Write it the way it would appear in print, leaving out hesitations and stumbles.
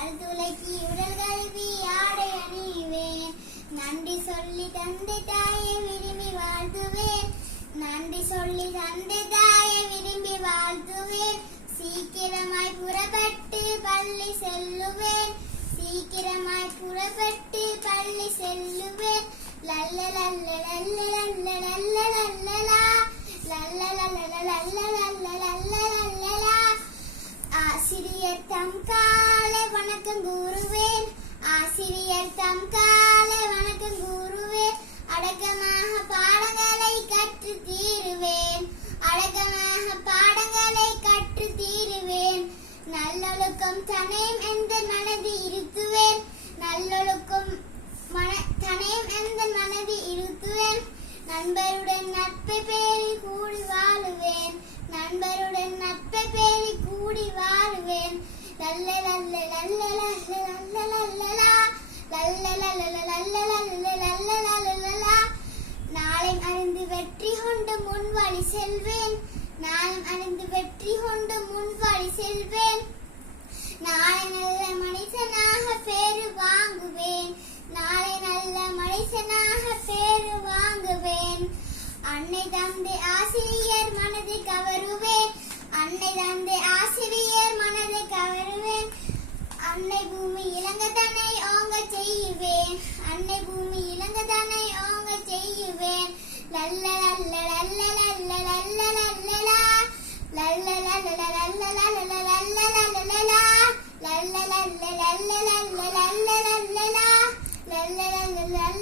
பல் துலக்கி உடல் கழுவி ஆடை அணிவேன். நன்றி சொல்லி தந்தை தாயை விரும்பி வாழ்த்துவேன். நன்றி சொல்லி தந்தை தாயை விரும்பி வாழ்த்துவேன். சீக்கிரமாய் புறப்பட்டு பள்ளி செல்லுவேன். சீக்கிரமாய் புறப்பட்டு பள்ளி செல்லுவேன். லல்ல லல்ல லல்ல லல்ல லல்ல லல்லலா லல்ல லல்ல லல்ல லல்ல லல்ல லல்லலா. ஆசிரியர் தம் காலை வணக்கம் கூறுவேன். ஆசிரியர் தம் காலை வணக்கம் கூறுவேன். அடக்கமாக பாடங்களை கற்று தீருவேன். அடக்கமாக பாடங்களை கற்று தீருவேன். நல்லொழுக்கம் தனையும் எந்த மனது இருத்துவேன். நல்லொழுக்கம் தனையும் எந்த மனது இருத்துவேன். நண்பருடன் நட்பை பேரி கூடி வாழுவேன். நண்பருடன் நட்பை பேரி கூடி வாழுவேன். லல்ல லல்ல லல்ல லல்ல லல்ல லல்லலா லல்ல லல்ல லல்ல லல்ல லல்ல லல்லலா. நாளை அறிந்து வெற்றி கொண்டு முன் வழி செல்வேன். நாளை அறிந்து வெற்றி கொண்டு முன் வழி செல்வேன். நாளை நல்ல மனிதனாக பேரு வாங்குவேன். நாளை நல்ல மனிதனாக பேரு வாங்குவேன். அன்னை தந்தை ஆசிரியர் மனதை கவருவேன். அன்னை தந்தை ஆசிரியர் மனதை கவருவேன். அன்னை பூமி இளங்கதனை ஓங்க செய்யுவேன். அன்னை பூமி இளங்கதனை ஓங்க செய்யுவேன். லல்ல லல்ல லல்ல லல்ல லல்ல லல்லலா லல்ல லல்ல லல்ல லல்ல லல்ல லல்லலா லல்ல லல்ல லல்ல லல்ல லல்ல லல்லலா லல்ல லல்ல